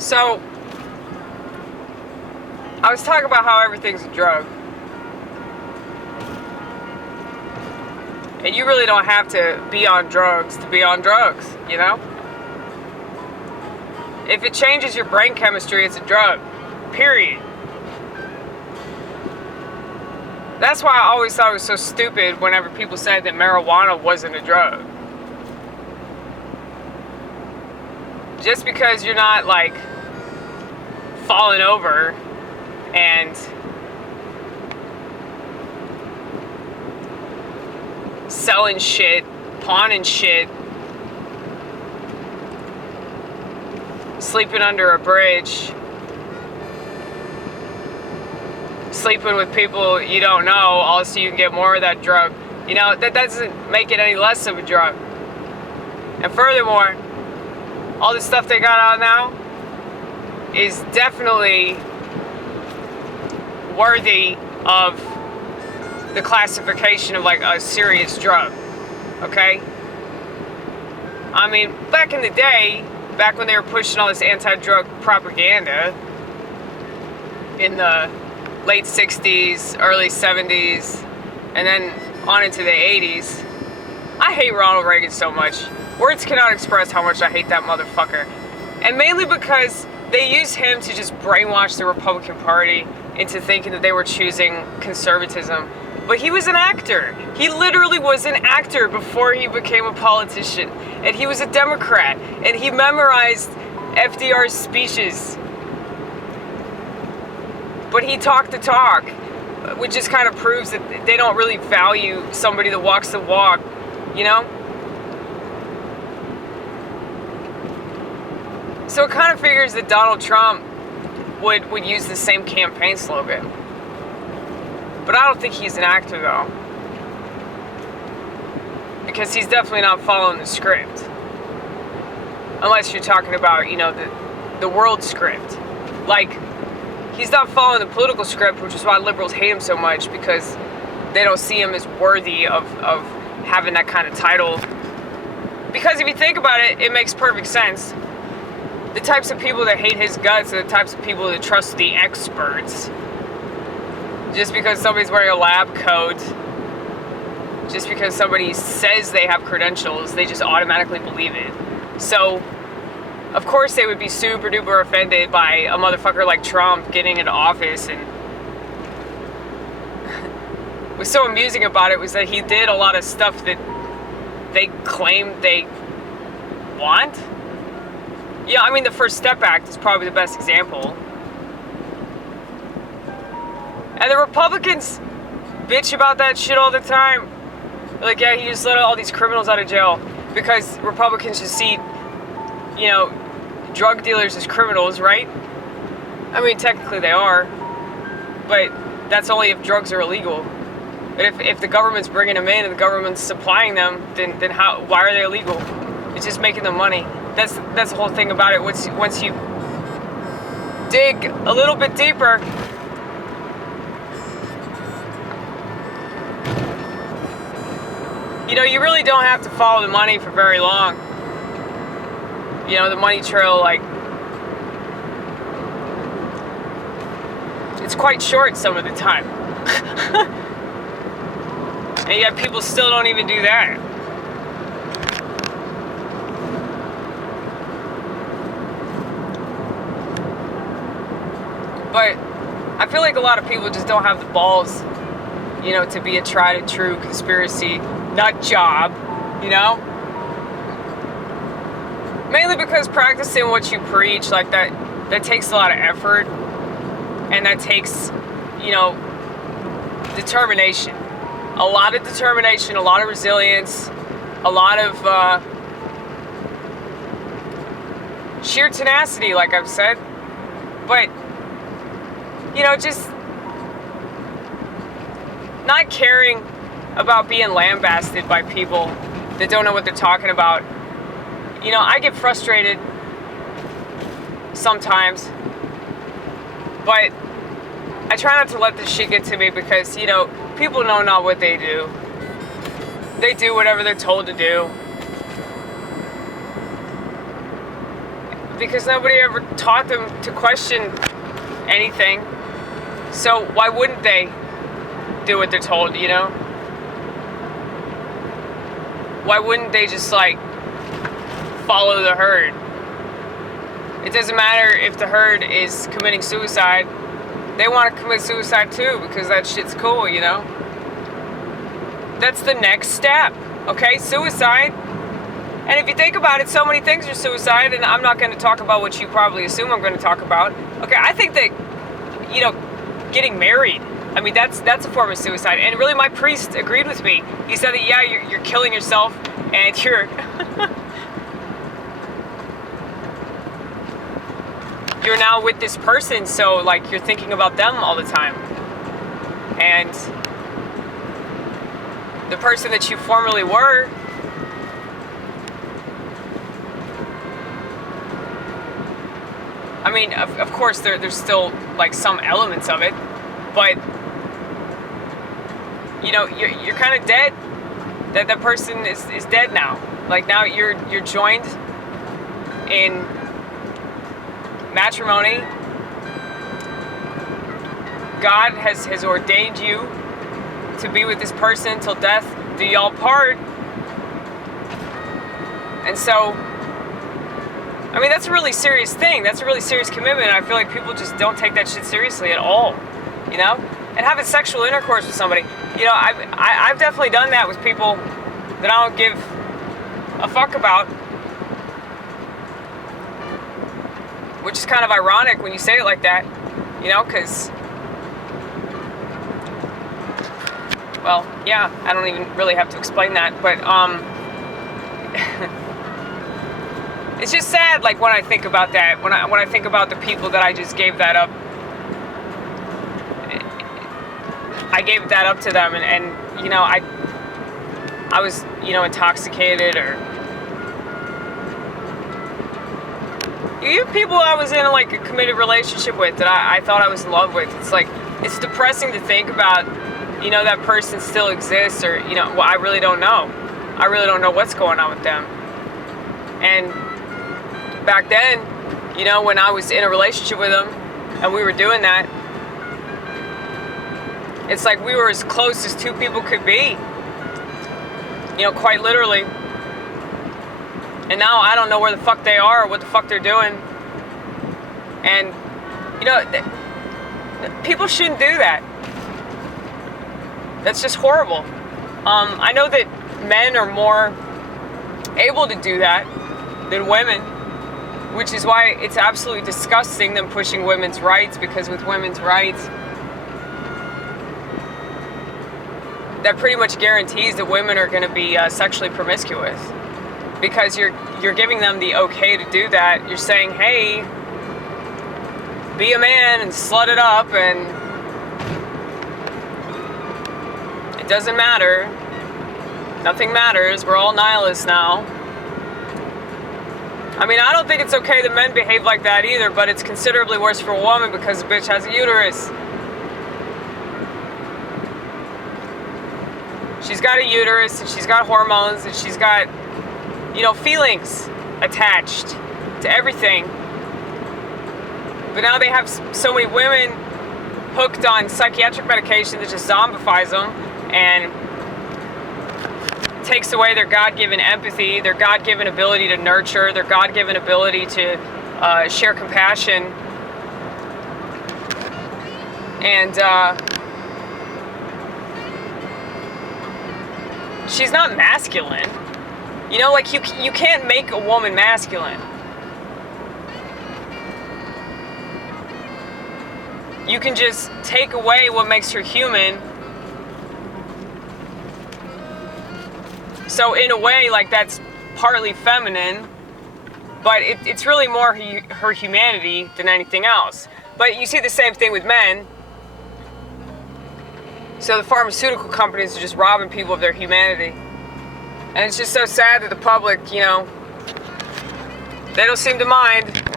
So, I was talking about how everything's a drug. And you really don't have to be on drugs to be on drugs, you know? If it changes your brain chemistry, it's a drug. Period. That's why I always thought it was so stupid whenever people said that marijuana wasn't a drug. Just because you're not, like, falling over and selling shit, pawning shit, sleeping under a bridge, sleeping with people you don't know, also you can get more of that drug. You know, that doesn't make it any less of a drug. And furthermore, all the stuff they got out now is definitely worthy of the classification of like a serious drug, okay? I mean, back in the day, back when they were pushing all this anti-drug propaganda in the late 60s, early 70s, and then on into the 80s, I hate Ronald Reagan so much. Words cannot express how much I hate that motherfucker. And mainly because they used him to just brainwash the Republican Party into thinking that they were choosing conservatism. But he was an actor. He literally was an actor before he became a politician. And he was a Democrat. And he memorized FDR's speeches. But he talked the talk, which just kind of proves that they don't really value somebody that walks the walk, you know? So it kind of figures that Donald Trump would use the same campaign slogan. But I don't think he's an actor, though. Because he's definitely not following the script. Unless you're talking about, you know, the world script. Like, he's not following the political script, which is why liberals hate him so much, because they don't see him as worthy of having that kind of title. Because if you think about it, it makes perfect sense. The types of people that hate his guts are the types of people that trust the experts. Just because somebody's wearing a lab coat, just because somebody says they have credentials, they just automatically believe it. So, of course they would be super duper offended by a motherfucker like Trump getting into office. And what's so amusing about it was that he did a lot of stuff that they claimed they want. Yeah, I mean, the First Step Act is probably the best example. And the Republicans bitch about that shit all the time. They're like, yeah, he just let all these criminals out of jail. Because Republicans just see, you know, drug dealers as criminals, right? I mean, technically they are. But that's only if drugs are illegal. But if the government's bringing them in and the government's supplying them, then how? Why are they illegal? It's just making them money. That's the whole thing about it. Once you dig a little bit deeper, you know, you really don't have to follow the money for very long. You know, the money trail, like, it's quite short some of the time. And yet people still don't even do that. But I feel like a lot of people just don't have the balls, you know, to be a tried and true conspiracy nut job, you know? Mainly because practicing what you preach, like that takes a lot of effort. And that takes, you know, determination. A lot of determination, a lot of resilience, a lot of sheer tenacity, like I've said. But, you know, just not caring about being lambasted by people that don't know what they're talking about. You know, I get frustrated sometimes, but I try not to let this shit get to me because, you know, people know not what they do. They do whatever they're told to do. because nobody ever taught them to question anything. So why wouldn't they do what they're told, you know? Why wouldn't they just like follow the herd? It doesn't matter if the herd is committing suicide. They want to commit suicide too because that shit's cool, you know? That's the next step, okay? Suicide. And if you think about it, so many things are suicide, and I'm not going to talk about what you probably assume I'm going to talk about. Okay, I think that, you know, getting married, I mean, that's a form of suicide. And really, my priest agreed with me. He said that, yeah, you're killing yourself, and you're now with this person, so, like, you're thinking about them all the time. And the person that you formerly were, I mean, of course, there's still, like, some elements of it, but, you know, you're kind of dead. That person is dead now. Like, now you're joined in matrimony. God has ordained you to be with this person till death do y'all part. And so, I mean, that's a really serious thing. That's a really serious commitment. I feel like people just don't take that shit seriously at all, you know? And having sexual intercourse with somebody, you know, I've definitely done that with people that I don't give a fuck about. Which is kind of ironic when you say it like that, you know, because, well, yeah, I don't even really have to explain that, but, it's just sad, like, when I think about that, when I think about the people that I just gave that up, I gave that up to them, and you know, I was, you know, intoxicated, or you people I was in, like, a committed relationship with that I thought I was in love with. It's like, it's depressing to think about, you know, that person still exists, or, you know, well, I really don't know. I really don't know what's going on with them. And back then, you know, when I was in a relationship with them and we were doing that, it's like we were as close as two people could be, you know, quite literally. And now I don't know where the fuck they are or what the fuck they're doing. And, you know, people shouldn't do that. That's just horrible. I know that men are more able to do that than women, which is why it's absolutely disgusting them pushing women's rights, because with women's rights, that pretty much guarantees that women are going to be sexually promiscuous, because you're giving them the okay to do that. You're saying, hey, be a man and slut it up, and it doesn't matter. Nothing matters. We're all nihilists now. I mean, I don't think it's okay that men behave like that either, but it's considerably worse for a woman because the bitch has a uterus. She's got a uterus, and she's got hormones, and she's got, you know, feelings attached to everything. But now they have so many women hooked on psychiatric medication that just zombifies them and takes away their God-given empathy, their God-given ability to nurture, their God-given ability to share compassion. And she's not masculine. You know, like, you can't make a woman masculine. You can just take away what makes her human. So in a way, like, that's partly feminine, but it's really more her humanity than anything else. But you see the same thing with men. So the pharmaceutical companies are just robbing people of their humanity. And it's just so sad that the public, you know, they don't seem to mind.